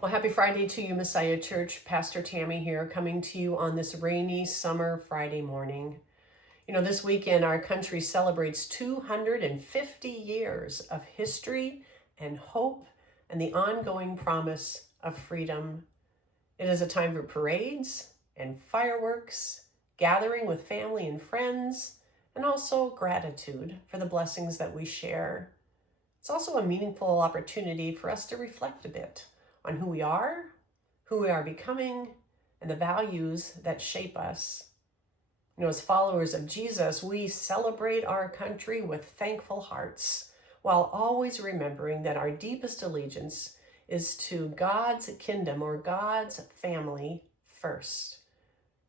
Well, happy Friday to you, Messiah Church. Pastor Tami here, coming to you on this rainy summer Friday morning. This weekend our country celebrates 250 years of history and hope and the ongoing promise of freedom. It is a time for parades and fireworks, gathering with family and friends, and also gratitude for the blessings that we share. It's also a meaningful opportunity for us to reflect a bit on who we are becoming, and the values that shape us. As followers of Jesus, we celebrate our country with thankful hearts, while always remembering that our deepest allegiance is to God's kingdom or God's family first.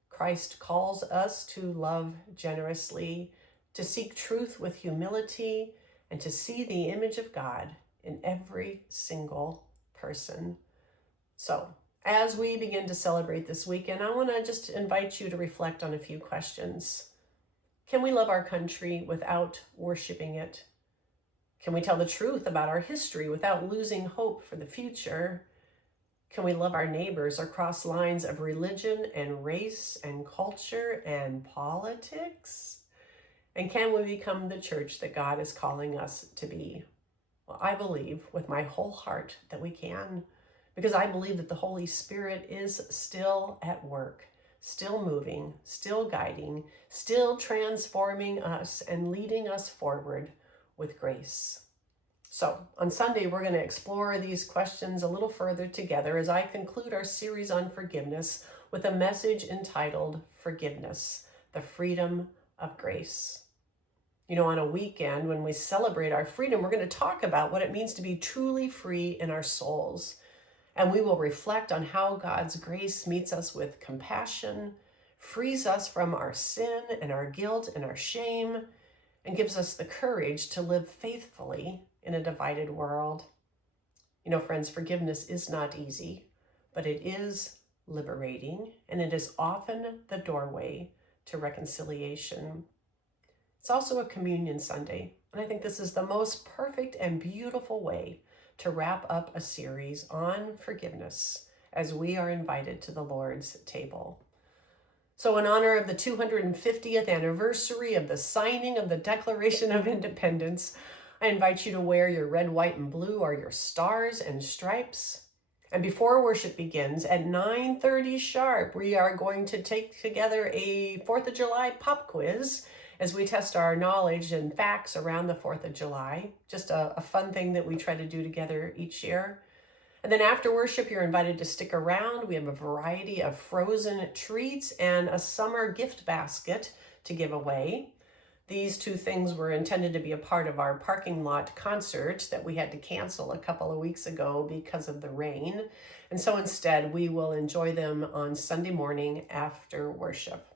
Christ calls us to love generously, to seek truth with humility, and to see the image of God in every single person. So, as we begin to celebrate this weekend, I want to just invite you to reflect on a few questions. Can we love our country without worshiping it? Can we tell the truth about our history without losing hope for the future? Can we love our neighbors across lines of religion and race and culture and politics? And can we become the church that God is calling us to be? Well, I believe with my whole heart that we can, because I believe that the Holy Spirit is still at work, still moving, still guiding, still transforming us and leading us forward with grace. So on Sunday, we're going to explore these questions a little further together as I conclude our series on forgiveness with a message entitled Forgiveness, the Freedom of Grace. On a weekend when we celebrate our freedom, we're going to talk about what it means to be truly free in our souls. And we will reflect on how God's grace meets us with compassion, frees us from our sin and our guilt and our shame, and gives us the courage to live faithfully in a divided world. Friends, forgiveness is not easy, but it is liberating, and it is often the doorway to reconciliation. It's also a communion Sunday, and I think this is the most perfect and beautiful way to wrap up a series on forgiveness as we are invited to the Lord's table. So in honor of the 250th anniversary of the signing of the Declaration of Independence, I invite you to wear your red, white, and blue or your stars and stripes. And before worship begins at 9:30 sharp, we are going to take together a 4th of July pop quiz as we test our knowledge and facts around the 4th of July. Just a fun thing that we try to do together each year. And then after worship, you're invited to stick around. We have a variety of frozen treats and a summer gift basket to give away. These two things were intended to be a part of our parking lot concert that we had to cancel a couple of weeks ago because of the rain. And so instead, we will enjoy them on Sunday morning after worship.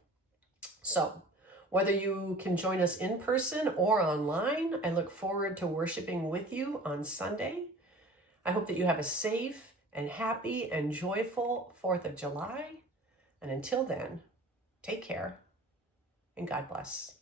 So, whether you can join us in person or online, I look forward to worshiping with you on Sunday. I hope that you have a safe and happy and joyful 4th of July. And until then, take care and God bless.